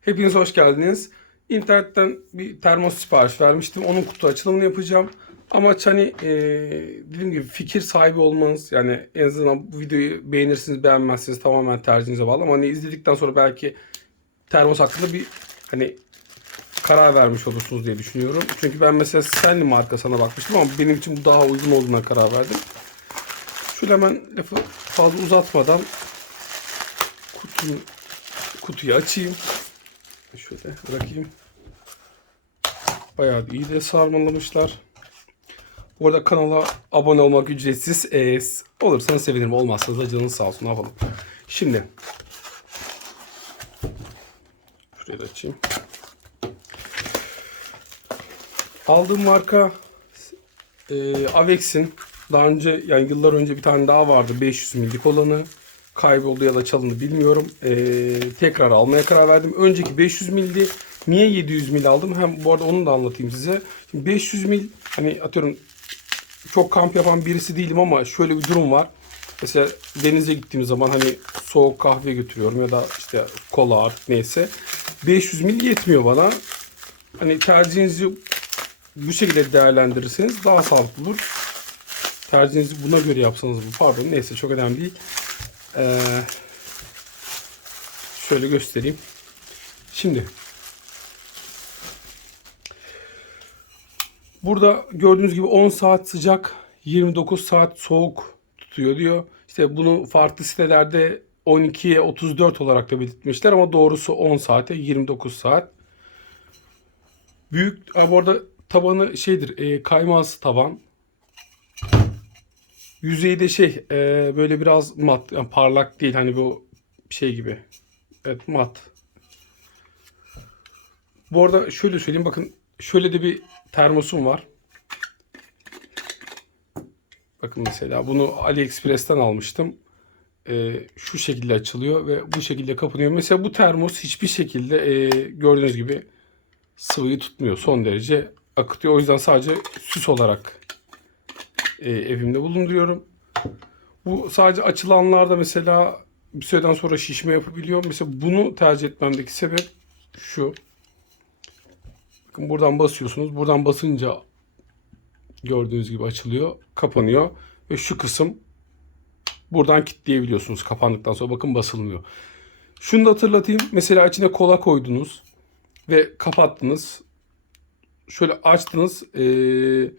Hepiniz hoş geldiniz. İnternetten bir termos sipariş vermiştim. Onun kutu açılımını yapacağım. Amaç hani e, dediğim gibi fikir sahibi olmanız. Yani en azından bu videoyu beğenirsiniz beğenmezsiniz tamamen tercihinize bağlı. Ama hani izledikten sonra belki termos hakkında bir hani karar vermiş olursunuz diye düşünüyorum. Çünkü ben mesela Stanley markasına bakmıştım ama benim için bu daha uygun olduğuna karar verdim. Şöyle hemen lafı fazla uzatmadan kutuyu, kutuyu açayım. Şöyle bırakayım. Bayağı iyi de sarmalamışlar. Bu arada kanala abone olmak ücretsiz. Ee, olursanız sevinirim. Olmazsanız da canınız sağ olsun. Ne yapalım. Şimdi. Şurayı da açayım. Aldığım marka e, Avex'in daha önce yani yıllar önce bir tane daha vardı 500 millik olanı kayboldu ya da çalındı bilmiyorum. E, tekrar almaya karar verdim. Önceki 500 milli niye 700 mil aldım? Hem bu arada onu da anlatayım size. Şimdi 500 mil hani atıyorum çok kamp yapan birisi değilim ama şöyle bir durum var. Mesela denize gittiğim zaman hani soğuk kahve götürüyorum ya da işte kola artık neyse. 500 mil yetmiyor bana. Hani tercihinizi bu şekilde değerlendirirseniz daha sağlıklı olur. Tercihinizi buna göre yapsanız bu pardon neyse çok önemli değil. Ee, şöyle göstereyim. Şimdi burada gördüğünüz gibi 10 saat sıcak 29 saat soğuk tutuyor diyor. İşte bunu farklı sitelerde 12'ye 34 olarak da belirtmişler ama doğrusu 10 saate 29 saat. Büyük bu arada tabanı şeydir e, kaymaz taban. Yüzeyi de şey e, böyle biraz mat yani parlak değil hani bu şey gibi. Evet mat. Bu arada şöyle söyleyeyim bakın şöyle de bir termosum var. Bakın mesela bunu AliExpress'ten almıştım. E, şu şekilde açılıyor ve bu şekilde kapanıyor. Mesela bu termos hiçbir şekilde e, gördüğünüz gibi sıvıyı tutmuyor. Son derece akıtıyor. O yüzden sadece süs olarak e, evimde bulunduruyorum. Bu sadece açılanlarda mesela bir süreden sonra şişme yapabiliyor. Mesela bunu tercih etmemdeki sebep şu. Bakın buradan basıyorsunuz. Buradan basınca gördüğünüz gibi açılıyor, kapanıyor ve şu kısım buradan kilitleyebiliyorsunuz kapandıktan sonra. Bakın basılmıyor. Şunu da hatırlatayım. Mesela içine kola koydunuz ve kapattınız. Şöyle açtınız. Ee,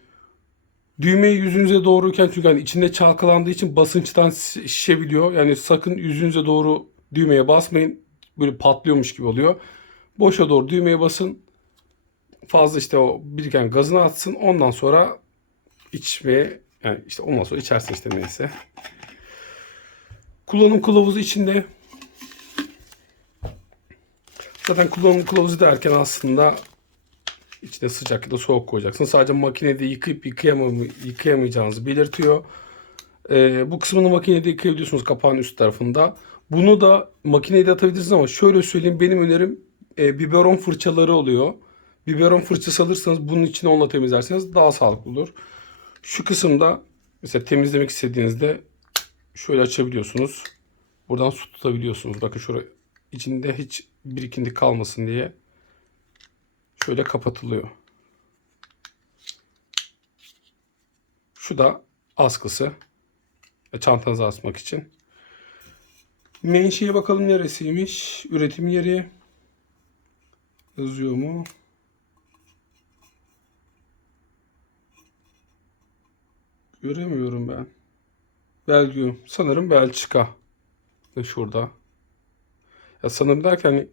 düğmeyi yüzünüze doğruyken çünkü hani içinde çalkalandığı için basınçtan şişebiliyor. Yani sakın yüzünüze doğru düğmeye basmayın. Böyle patlıyormuş gibi oluyor. Boşa doğru düğmeye basın. Fazla işte o biriken gazını atsın. Ondan sonra içmeye yani işte ondan sonra içersin işte neyse. Kullanım kılavuzu içinde Zaten kullanım kılavuzu derken aslında içine sıcak ya da soğuk koyacaksın. Sadece makinede yıkayıp yıkayamam yıkayamayacağınızı belirtiyor. Ee, bu kısmını makinede yıkayabiliyorsunuz kapağın üst tarafında. Bunu da makineye de atabilirsiniz ama şöyle söyleyeyim benim önerim e, biberon fırçaları oluyor. Biberon fırçası alırsanız bunun içine onunla temizlerseniz daha sağlıklı olur. Şu kısımda mesela temizlemek istediğinizde şöyle açabiliyorsunuz. Buradan su tutabiliyorsunuz. Bakın şuraya içinde hiç birikinti kalmasın diye şöyle kapatılıyor. Şu da askısı. Çantanıza asmak için. Menşeye bakalım neresiymiş. Üretim yeri. Yazıyor mu? Göremiyorum ben. Belgium. Sanırım Belçika. Şurada. Ya sanırım derken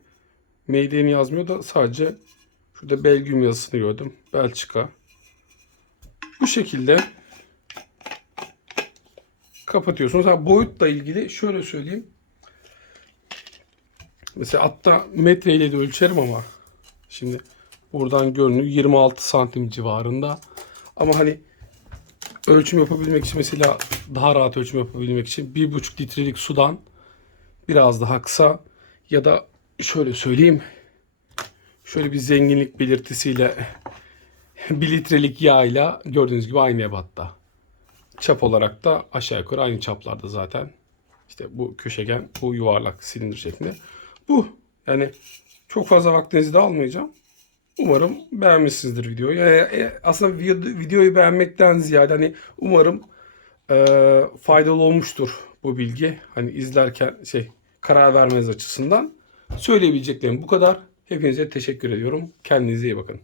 Made yazmıyor da sadece şurada Belgium yazısını gördüm. Belçika. Bu şekilde kapatıyorsunuz. Ha, boyutla ilgili şöyle söyleyeyim. Mesela hatta metreyle de ölçerim ama şimdi buradan görünüyor 26 santim civarında. Ama hani ölçüm yapabilmek için mesela daha rahat ölçüm yapabilmek için 1,5 litrelik sudan biraz daha kısa ya da şöyle söyleyeyim. Şöyle bir zenginlik belirtisiyle 1 litrelik yağ gördüğünüz gibi aynı ebatta. Çap olarak da aşağı yukarı aynı çaplarda zaten. İşte bu köşegen, bu yuvarlak silindir şeklinde. Bu yani Çok fazla vaktinizi de almayacağım. Umarım beğenmişsinizdir videoyu. Yani, e, aslında video- videoyu beğenmekten ziyade hani umarım e, faydalı olmuştur bu bilgi. Hani izlerken şey karar vermeniz açısından. Söyleyebileceklerim bu kadar. Hepinize teşekkür ediyorum. Kendinize iyi bakın.